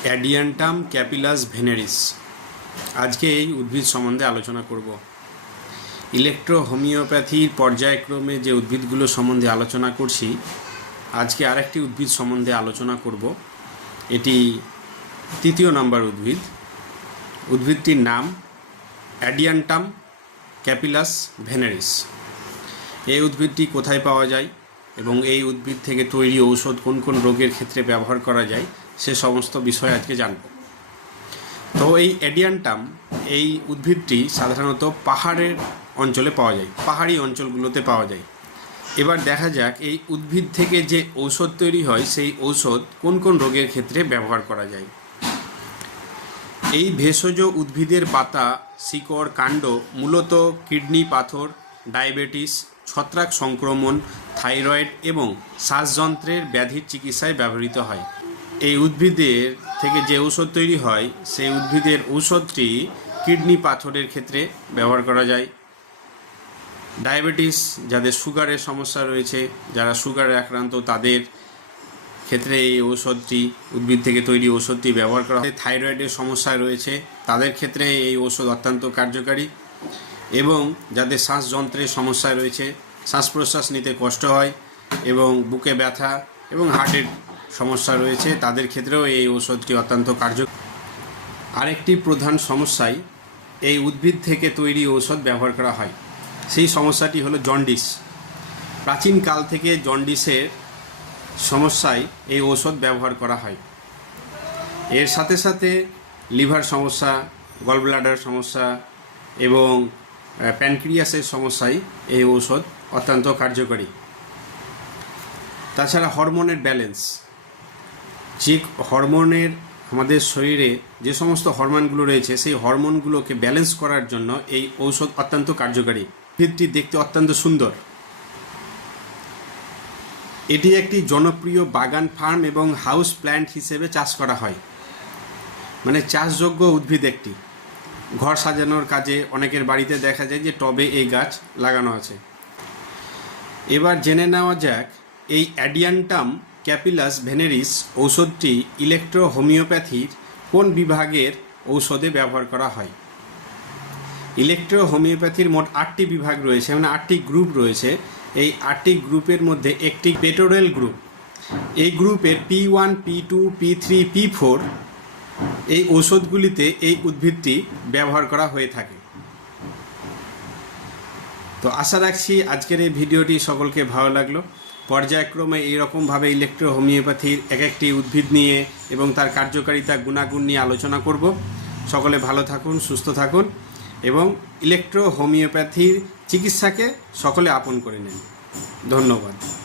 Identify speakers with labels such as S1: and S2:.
S1: অ্যাডিয়ান্টাম ক্যাপিলাস ভেনেরিস। আজকে এই উদ্ভিদ সম্বন্ধে আলোচনা করব। ইলেকট্রো হোমিওপ্যাথির পর্যায়ক্রমে যে উদ্ভিদগুলো সম্বন্ধে আলোচনা করছি, আজকে আরেকটি উদ্ভিদ সম্বন্ধে আলোচনা করব। এটি তৃতীয় নম্বর উদ্ভিদ। উদ্ভিদটির নাম অ্যাডিয়ান্টাম ক্যাপিলাস ভেনেরিস। এই উদ্ভিদটি কোথায় পাওয়া যায় এবং এই উদ্ভিদ থেকে তৈরি ঔষধ কোন কোন রোগের ক্ষেত্রে ব্যবহার করা যায় সে সমস্ত বিষয় আজকে জানব। তো এই অ্যাডিয়ান্টাম এই উদ্ভিদটি সাধারণত পাহাড়ের অঞ্চলে পাওয়া যায়, পাহাড়ি অঞ্চলগুলোতে পাওয়া যায়। এবার দেখা যাক এই উদ্ভিদ থেকে যে ঔষধ তৈরি হয়, সেই ঔষধ কোন কোন রোগের ক্ষেত্রে ব্যবহার করা যায়। এই ভেষজ উদ্ভিদের পাতা, শিকড়, কাণ্ড, মূলত কিডনি, পাথর, ডায়াবেটিস, ছত্রাক সংক্রমণ, থাইরয়েড এবং শ্বাসযন্ত্রের ব্যাধির চিকিৎসায় ব্যবহৃত হয়। এই উদ্ভিদের থেকে যে ঔষধ তৈরি হয়, সেই উদ্ভিদের ঔষধটি কিডনি পাথরের ক্ষেত্রে ব্যবহার করা যায়। ডায়াবেটিস, যাদের সুগারের সমস্যা রয়েছে, যারা সুগারে আক্রান্ত, তাদের ক্ষেত্রে এই ঔষধটি, উদ্ভিদ থেকে তৈরি ঔষধটি ব্যবহার করা হয়। থাইরয়েডের সমস্যা রয়েছে, তাদের ক্ষেত্রে এই ঔষধ অত্যন্ত কার্যকারী এবং যাদের শ্বাসযন্ত্রের সমস্যা রয়েছে শ্বাস প্রশ্বাস নিতে কষ্ট হয় এবং বুকে ব্যথা এবং হার্টের সমস্যা রয়েছে, তাদের ক্ষেত্রেও এই ঔষধটি অত্যন্ত কার্য আরেকটি প্রধান সমস্যাই এই উদ্ভিদ থেকে তৈরি ঔষধ ব্যবহার করা হয়। সেই সমস্যাটি হলো জন্ডিস। প্রাচীনকাল থেকে জন্ডিসের সমস্যায় এই ঔষধ ব্যবহার করা হয়। এর সাথে সাথে লিভার সমস্যা, গলব্লাডার সমস্যা এবং প্যানক্রিয়াসের সমস্যায় এই ঔষধ অত্যন্ত কার্যকরী। তাছাড়া হরমোনের ব্যালেন্স। যে হরমোনের আমাদের শরীরে যে সমস্ত হরমোনগুলো রয়েছে, সেই হরমোনগুলোকে ব্যালেন্স করার জন্য এই ঔষধ অত্যন্ত কার্যকারী। উদ্ভিদটি দেখতে অত্যন্ত সুন্দর। এটি একটি জনপ্রিয় বাগান ফার্ম এবং হাউস প্ল্যান্ট হিসেবে চাষ করা হয়। মানে চাষযোগ্য উদ্ভিদ একটি। ঘর সাজানোর কাজে অনেকের বাড়িতে দেখা যায় যে টবে এই গাছ লাগানো আছে। এবার জেনে নেওয়া যাক, এই অ্যাডিয়ান্টাম ক্যাপিলাস ভেনেরিস ঔষধটি ইলেকট্রো হোমিওপ্যাথির কোন বিভাগের ঔষধে ব্যবহার করা হয়? ইলেকট্রো হোমিওপ্যাথির মোট আটটি বিভাগ রয়েছে মানে আটটি গ্রুপ রয়েছে। এই আটটি গ্রুপের মধ্যে একটি পেটোরেল গ্রুপ। এই গ্রুপের P one, P two, P three, P four এই ঔষধগুলিতে এই উদ্ভিদটি ব্যবহার করা হয়ে থাকে। তো আশা রাখছি আজকের এই ভিডিওটি সকলকে ভালো লাগল। পর্যায়ক্রমে এইরকমভাবে ইলেকট্রো হোমিওপ্যাথির এক একটি উদ্ভিদ নিয়ে এবং তার কার্যকারিতা গুণাগুণ নিয়ে আলোচনা করব। সকলে ভালো থাকুন, সুস্থ থাকুন এবং ইলেকট্রো হোমিওপ্যাথির চিকিৎসাকে সকলে আপন করে নেন। ধন্যবাদ।